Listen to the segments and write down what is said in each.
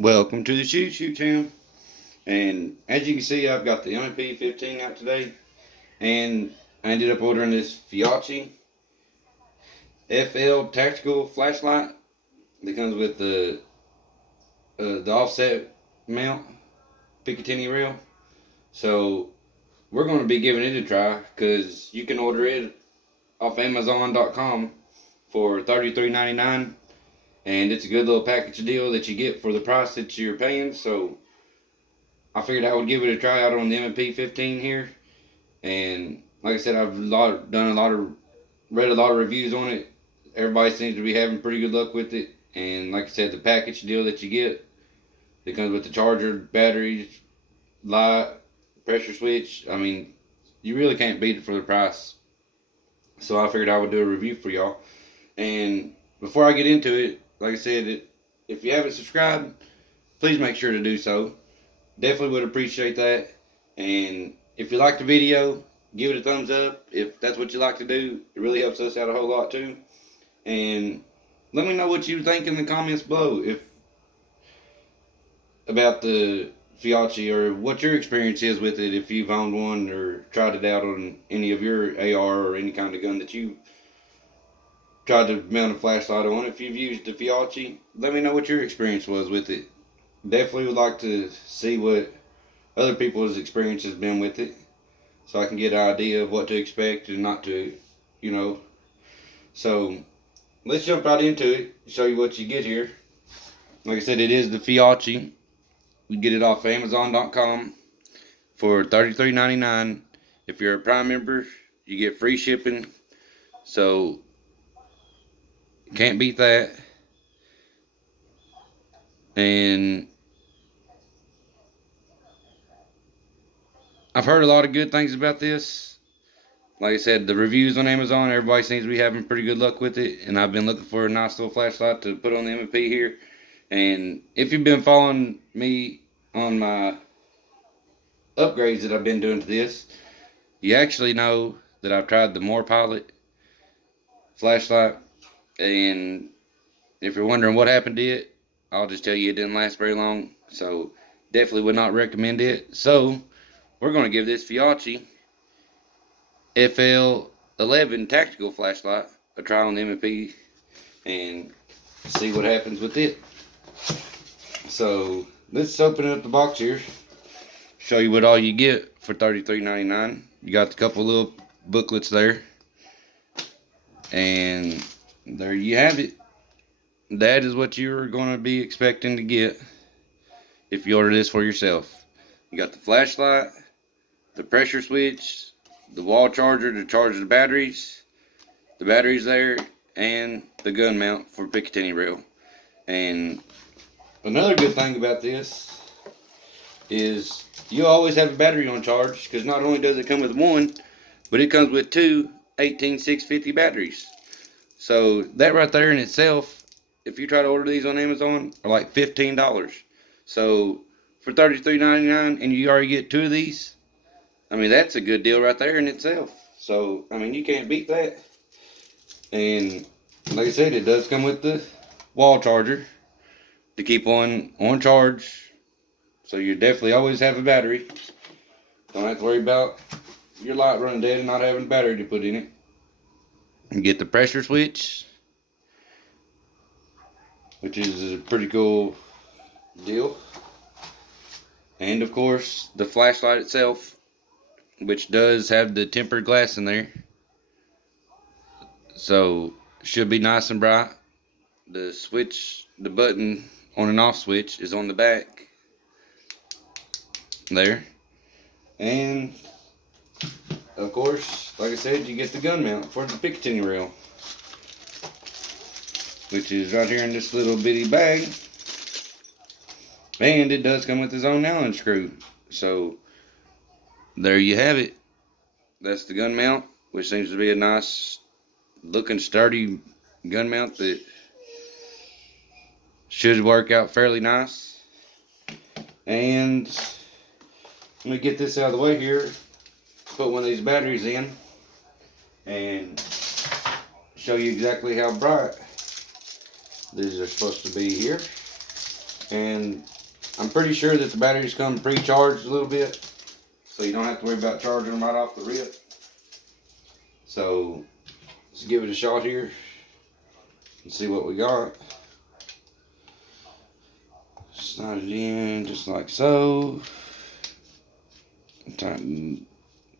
Welcome to the Shoot channel. And as you can see, I've got the MP 15 out today. And I ended up ordering this FEYACHI FL tactical flashlight that comes with the offset mount Picatinny rail. So we're going to be giving it a try because you can order it off Amazon.com for $33.99. And it's a good little package deal that you get for the price that you're paying. So I figured I would give it a try out on the MP 15 here. And like I said, I've read a lot of reviews on it. Everybody seems to be having pretty good luck with it. And like I said, the package deal that you get, that comes with the charger, batteries, light, pressure switch. I mean, you really can't beat it for the price. So I figured I would do a review for y'all. And before I get into it, like I said, if you haven't subscribed, please make sure to do so. Definitely would appreciate that. And if you like the video, give it a thumbs up. If that's what you like to do, it really helps us out a whole lot too. And let me know what you think in the comments below about the FEYACHI, or what your experience is with it, if you've owned one or tried it out on any of your AR or any kind of gun that you tried to mount a flashlight on. If you've used the FEYACHI, let me know what your experience was with it. Definitely would like to see what other people's experience has been with it, so I can get an idea of what to expect and not to, you know. So let's jump right into it, show you what you get here. Like I said, it is the FEYACHI. You get it off Amazon.com for $33.99. If you're a Prime member, you get free shipping. So can't beat that. And I've heard a lot of good things about this. Like I said, the reviews on Amazon, everybody seems to be having pretty good luck with it. And I've been looking for a nice little flashlight to put on the MP here. And if you've been following me on my upgrades that I've been doing to this, you actually know that I've tried the More Pilot flashlight. And if you're wondering what happened to it, I'll just tell you it didn't last very long. So definitely would not recommend it. So we're going to give this FEYACHI FL11 tactical flashlight a try on the MP and see what happens with it. So let's open up the box here, show you what all you get for $33.99. You got a couple little booklets there, and there you have it. That is what you're going to be expecting to get if you order this for yourself. You got the flashlight, the pressure switch, the wall charger to charge the batteries there, and the gun mount for Picatinny rail. And another good thing about this is you always have a battery on charge, because not only does it come with one, but it comes with two 18650 batteries. So that right there in itself, if you try to order these on Amazon, are like $15. So for $33.99 and you already get two of these, I mean, that's a good deal right there in itself. So, I mean, you can't beat that. And like I said, it does come with the wall charger to keep on charge. So you definitely always have a battery. Don't have to worry about your light running dead and not having a battery to put in it. You get the pressure switch, which is a pretty cool deal. And of course, the flashlight itself, which does have the tempered glass in there. So should be nice and bright. The switch, the button on and off switch, is on the back there. And of course, like I said, you get the gun mount for the Picatinny rail, which is right here in this little bitty bag. And it does come with its own Allen screw. So there you have it. That's the gun mount, which seems to be a nice looking sturdy gun mount that should work out fairly nice. And let me get this out of the way here, put one of these batteries in, and show you exactly how bright these are supposed to be here. And I'm pretty sure that the batteries come pre-charged a little bit, so you don't have to worry about charging them right off the rip. So let's give it a shot here and see what we got. Slide it in just like so. Tighten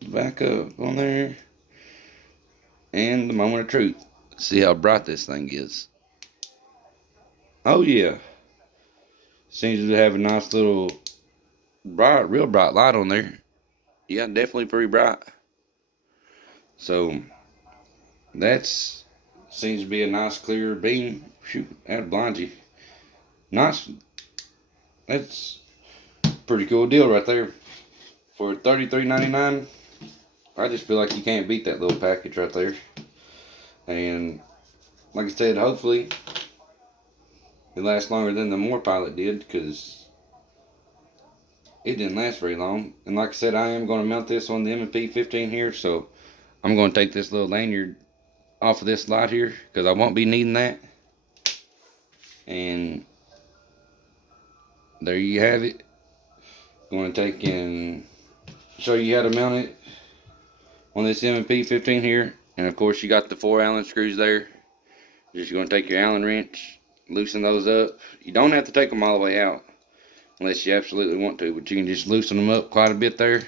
the back up on there. And the moment of truth. See how bright this thing is. Oh yeah. Seems to have a nice little bright, real bright light on there. Yeah, definitely pretty bright. So that's seems to be a nice clear beam. Shoot, that'd blind you. Nice. That's a pretty cool deal right there. For $33.99, I just feel like you can't beat that little package right there. And like I said, hopefully it lasts longer than the Moore Pilot did, because it didn't last very long. And like I said, I am going to mount this on the M&P 15 here, so I'm going to take this little lanyard off of this light here, because I won't be needing that. And there you have it. I'm going to take and show you how to mount it on this M&P 15 here. And of course you got the 4 Allen screws there. You're just going to take your Allen wrench, loosen those up. You don't have to take them all the way out unless you absolutely want to, but you can just loosen them up quite a bit there.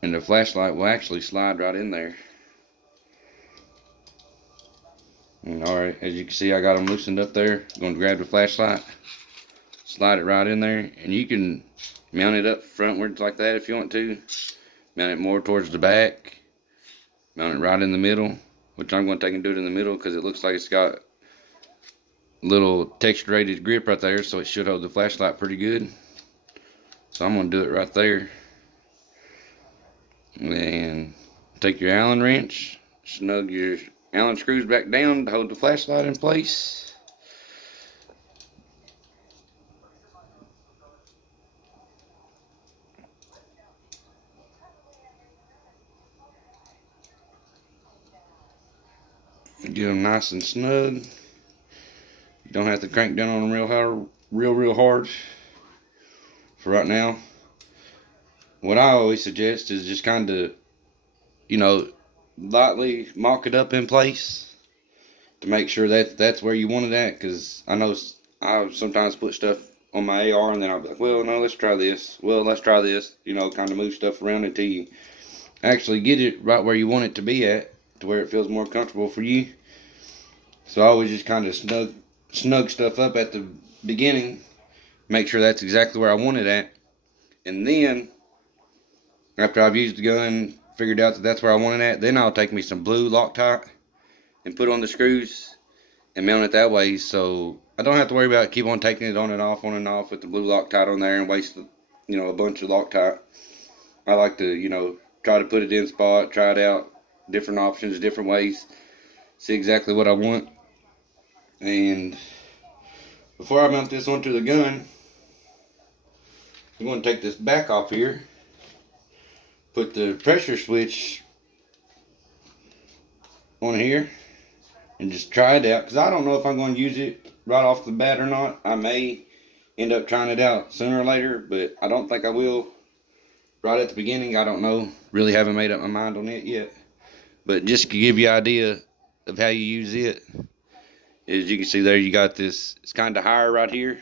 And the flashlight will actually slide right in there. And alright, as you can see, I got them loosened up there. I'm going to grab the flashlight, slide it right in there, and you can mount it up frontwards like that if you want to. Mount it more towards the back. Mount it right in the middle, which I'm going to take and do it in the middle because it looks like it's got a little texturated grip right there, so it should hold the flashlight pretty good. So I'm going to do it right there. And take your Allen wrench, snug your Allen screws back down to hold the flashlight in place. Get them nice and snug. You don't have to crank down on them real hard. For right now, what I always suggest is just kind of, lightly mock it up in place to make sure that that's where you want it at. Because I know I sometimes put stuff on my AR and then I'll be like, well, no, let's try this. Well, let's try this. Kind of move stuff around until you actually get it right where you want it to be at, to where it feels more comfortable for you. So I always just kind of snug stuff up at the beginning, make sure that's exactly where I want it at, and then after I've used the gun, figured out that that's where I want it at, then I'll take me some blue Loctite and put on the screws and mount it that way, so I don't have to worry about keep on taking it on and off with the blue Loctite on there and waste a bunch of Loctite. I like to try to put it in spot, try it out, different options, different ways, see exactly what I want. And before I mount this onto the gun, I'm going to take this back off here, put the pressure switch on here, and just try it out, because I don't know if I'm going to use it right off the bat or not. I may end up trying it out sooner or later, but I don't think I will right at the beginning. I don't know, really haven't made up my mind on it yet, but just to give you an idea of how you use it, as you can see there, you got this, it's kind of higher right here.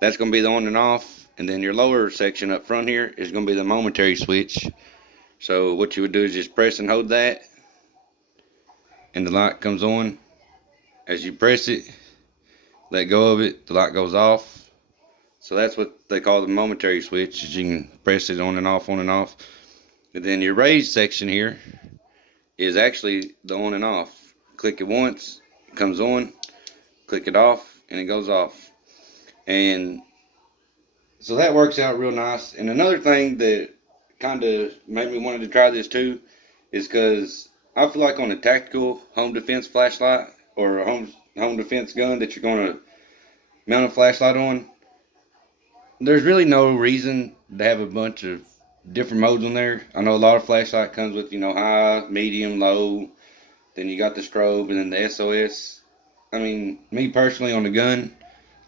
That's going to be the on and off, and then your lower section up front here is going to be the momentary switch. So what you would do is just press and hold that, and the light comes on. As you press it, let go of it, the light goes off. So that's what they call the momentary switch, is you can press it on and off, on and off. And then your raised section here is actually the on and off. Click it once, it comes on, click it off, and it goes off. And so that works out real nice. And another thing that kind of made me wanted to try this too is because I feel like on a tactical home defense flashlight or a home defense gun that you're going to mount a flashlight on, there's really no reason to have a bunch of different modes on there. I know a lot of flashlight comes with high, medium, low, then you got the strobe, and then the SOS. I mean, me personally on the gun,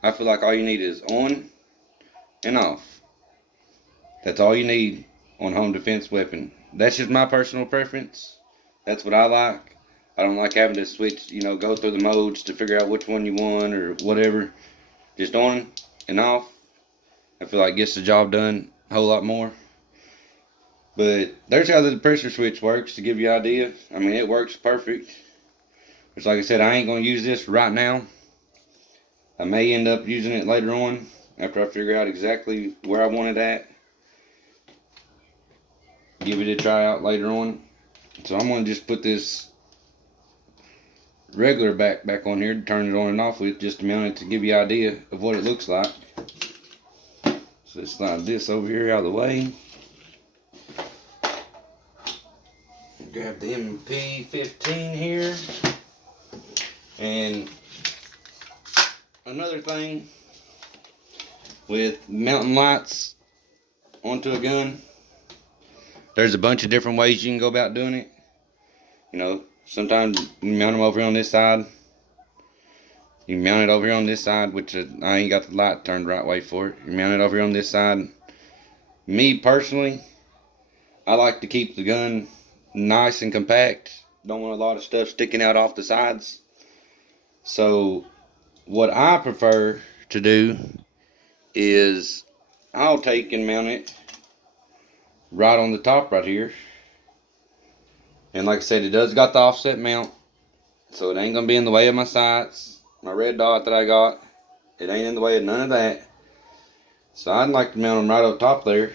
I feel like all you need is on and off. That's all you need on home defense weapon. That's just my personal preference. That's what I like. I don't like having to switch, go through the modes to figure out which one you want or whatever. Just on and off. I feel like it gets the job done a whole lot more. But there's how the pressure switch works to give you an idea. I mean, it works perfect. Just like I said, I ain't going to use this right now. I may end up using it later on after I figure out exactly where I want it at. Give it a try out later on. So I'm going to just put this regular back on here to turn it on and off with, just a minute to give you an idea of what it looks like. So let's slide this over here out of the way. Grab the MP15 here. And another thing with mounting lights onto a gun, there's a bunch of different ways you can go about doing it. Sometimes you mount them over here on this side. You mount it over here on this side, which I ain't got the light turned the right way for it. You mount it over here on this side. Me personally, I like to keep the gun nice and compact. Don't want a lot of stuff sticking out off the sides. So what I prefer to do is I'll take and mount it right on the top right here. And like I said, it does got the offset mount, so it ain't going to be in the way of my sights. My red dot that I got, it ain't in the way of none of that. So I'd like to mount them right up top there,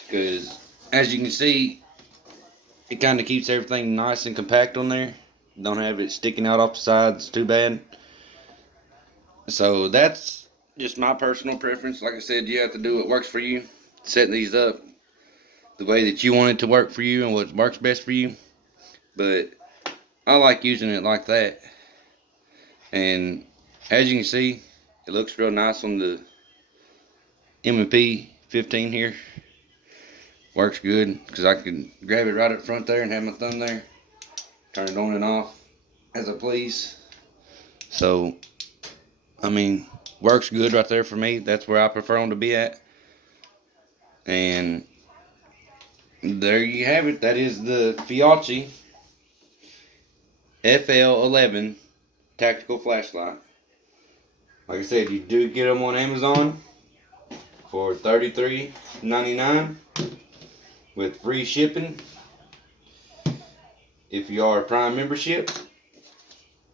because as you can see, it kind of keeps everything nice and compact on there. Don't have it sticking out off the sides too bad. So that's just my personal preference. Like I said, you have to do what works for you. Setting these up the way that you want it to work for you and what works best for you. But I like using it like that. And as you can see, it looks real nice on the MP15 here. Works good because I can grab it right up front there and have my thumb there. Turn it on and off as I please. So, I mean, works good right there for me. That's where I prefer them to be at. And there you have it. That is the FEYACHI FL11 tactical flashlight. Like I said, you do get them on Amazon for $33.99 with free shipping if you are a Prime membership.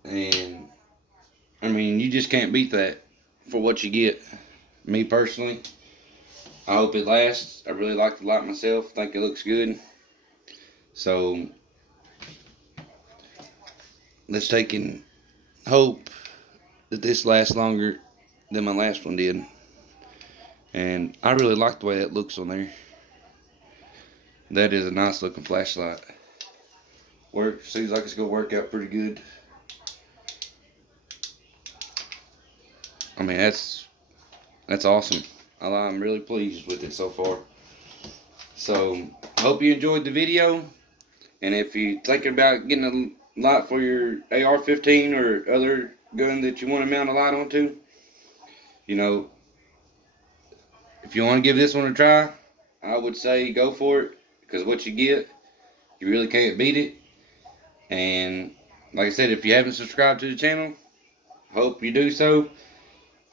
And I mean, you just can't beat that for what you get. Me personally, I hope it lasts. I really like the light myself. Think it looks good. So let's take and hope that this lasts longer than my last one did. And I really like the way that looks on there. That is a nice looking flashlight. Seems like it's gonna work out pretty good. I mean, that's awesome. I'm really pleased with it so far. So I hope you enjoyed the video. And if you're thinking about getting a light for your AR-15 or other gun that you want to mount a light onto, if you want to give this one a try, I would say go for it, because what you get, you really can't beat it. And like I said, if you haven't subscribed to the channel, hope you do so.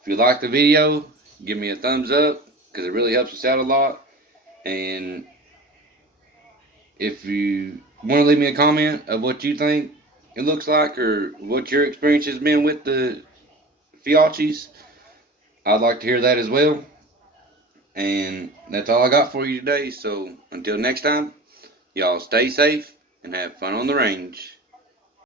If you like the video, give me a thumbs up, because it really helps us out a lot. And if you want to leave me a comment of what you think it looks like, or what your experience has been with the FEYACHIs, I'd like to hear that as well. And that's all I got for you today. So until next time, y'all stay safe and have fun on the range.